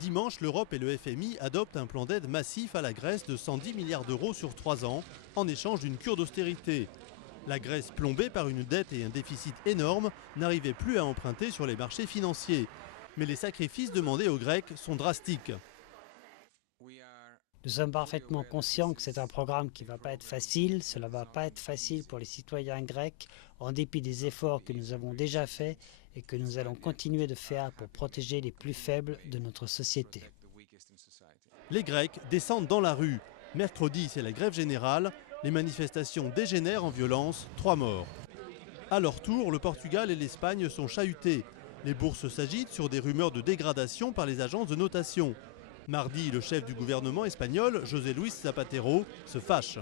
Dimanche, l'Europe et le FMI adoptent un plan d'aide massif à la Grèce de 110 milliards d'euros sur 3 ans, en échange d'une cure d'austérité. La Grèce, plombée par une dette et un déficit énormes, n'arrivait plus à emprunter sur les marchés financiers. Mais les sacrifices demandés aux Grecs sont drastiques. Nous sommes parfaitement conscients que c'est un programme qui ne va pas être facile. Cela ne va pas être facile pour les citoyens grecs, en dépit des efforts que nous avons déjà faits et que nous allons continuer de faire pour protéger les plus faibles de notre société. Les Grecs descendent dans la rue. Mercredi, c'est la grève générale. Les manifestations dégénèrent en violence, 3 morts. À leur tour, le Portugal et l'Espagne sont chahutés. Les bourses s'agitent sur des rumeurs de dégradation par les agences de notation. Mardi, le chef du gouvernement espagnol, José Luis Zapatero, se fâche.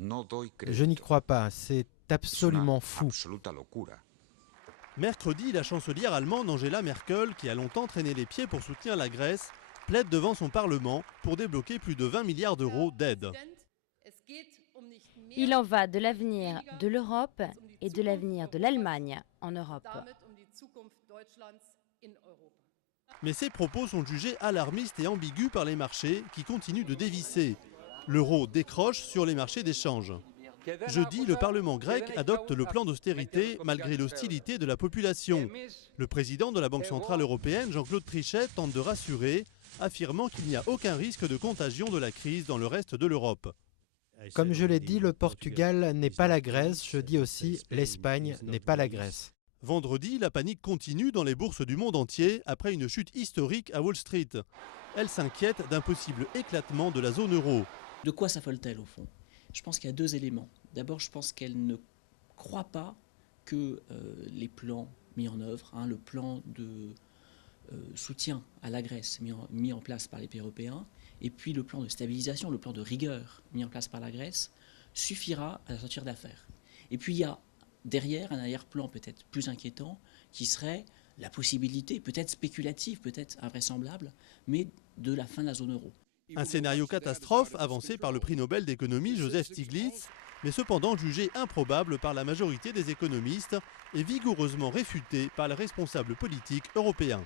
Je n'y crois pas, c'est absolument fou. Mercredi, la chancelière allemande Angela Merkel, qui a longtemps traîné les pieds pour soutenir la Grèce, plaide devant son Parlement pour débloquer plus de 20 milliards d'euros d'aide. Il en va de l'avenir de l'Europe et de l'avenir de l'Allemagne en Europe. Mais ces propos sont jugés alarmistes et ambigus par les marchés qui continuent de dévisser. L'euro décroche sur les marchés d'échange. Jeudi, le Parlement grec adopte le plan d'austérité malgré l'hostilité de la population. Le président de la Banque centrale européenne, Jean-Claude Trichet, tente de rassurer, affirmant qu'il n'y a aucun risque de contagion de la crise dans le reste de l'Europe. Comme je l'ai dit, le Portugal n'est pas la Grèce, je dis aussi l'Espagne n'est pas la Grèce. Vendredi, la panique continue dans les bourses du monde entier après une chute historique à Wall Street. Elle s'inquiète d'un possible éclatement de la zone euro. De quoi s'affole-t-elle au fond ? Je pense qu'il y a 2 éléments. D'abord, je pense qu'elle ne croit pas que les plans mis en œuvre, le plan de soutien à la Grèce mis en place par les pays européens, et puis le plan de stabilisation, le plan de rigueur mis en place par la Grèce, suffira à la sortir d'affaire. Et puis il y a derrière un arrière-plan peut-être plus inquiétant, qui serait la possibilité, peut-être spéculative, peut-être invraisemblable, mais de la fin de la zone euro. Un scénario catastrophe avancé par le prix Nobel d'économie Joseph Stiglitz, mais cependant jugé improbable par la majorité des économistes et vigoureusement réfuté par les responsables politiques européens.